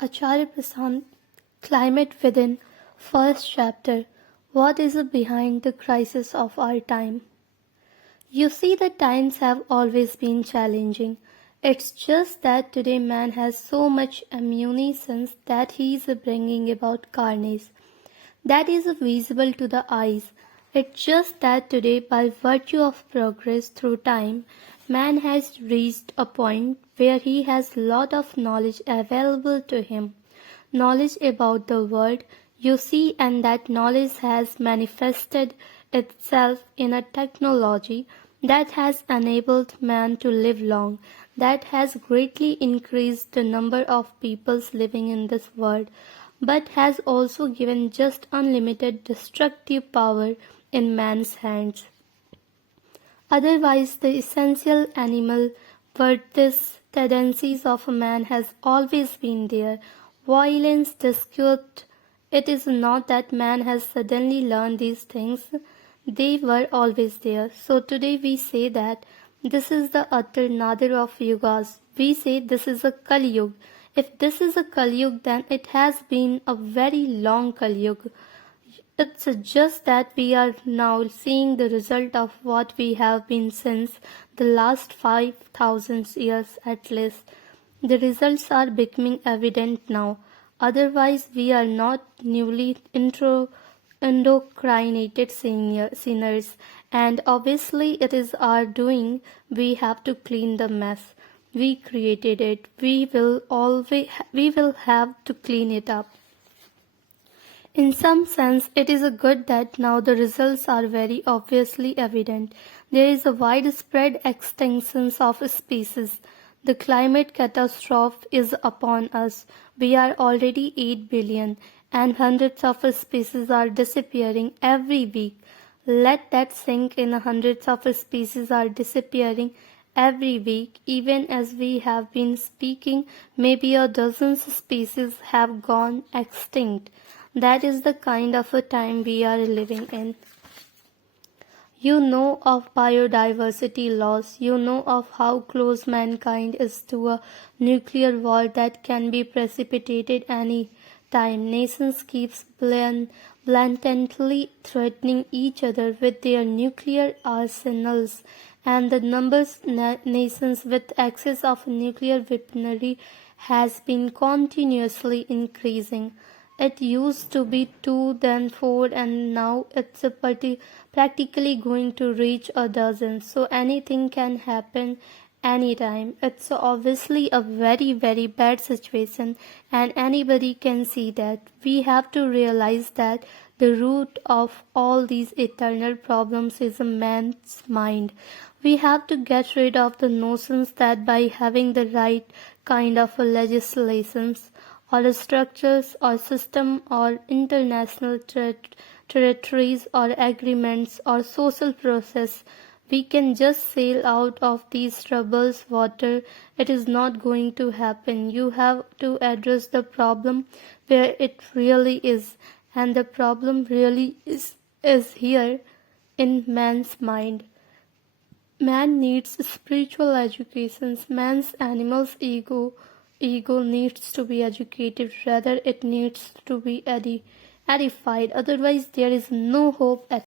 Acharya Prashant, Climate Within, first chapter. What is behind the crisis of our time? You see, the times have always been challenging. It's just that today man has so much ammunition that he is bringing about carnage. That is visible to the eyes. It's just that today, by virtue of progress through time, man has reached a point where he has lot of knowledge available to him. Knowledge about the world, you see, and that knowledge has manifested itself in a technology that has enabled man to live long, that has greatly increased the number of peoples living in this world, but has also given just unlimited destructive power in man's hands. Otherwise, the essential animal virtues tendencies of a man has always been there. Violence, discord. It is not that man has suddenly learned these things. They were always there. So today we say that this is the utter nadir of yugas. We say this is a Kali Yuga. If this is a Kali Yuga, then it has been a very long Kali Yuga. It's just that we are now seeing the result of what we have been since the last 5,000 years at least. The results are becoming evident now. Otherwise, we are not newly endocrinated sinners, and obviously it is our doing. We have to clean the mess. We created it. We will have to clean it up. In some sense, it is a good that now the results are very obviously evident. There is a widespread extinction of species. The climate catastrophe is upon us. We are already 8 billion, and hundreds of species are disappearing every week. Let that sink in. Hundreds of species are disappearing every week. Even as we have been speaking, maybe a dozen species have gone extinct. That is the kind of a time we are living in. You know of biodiversity loss. You know of how close mankind is to a nuclear war that can be precipitated any time. Nations keep blatantly threatening each other with their nuclear arsenals, and the numbers nations with access of nuclear weaponry has been continuously increasing. It used to be 2, then 4, and now it's practically going to reach a dozen. So anything can happen anytime. It's obviously a very, very bad situation, and anybody can see that. We have to realize that the root of all these eternal problems is a man's mind. We have to get rid of the notions that by having the right kind of legislations or structures or system or international territories or agreements or social process, we can just sail out of these troubles water. It is not going to happen. You have to address the problem where it really is, and the problem really is here in man's mind. Man needs spiritual education. Man's animal's ego needs to be educated, rather it needs to be edified. Otherwise there is no hope at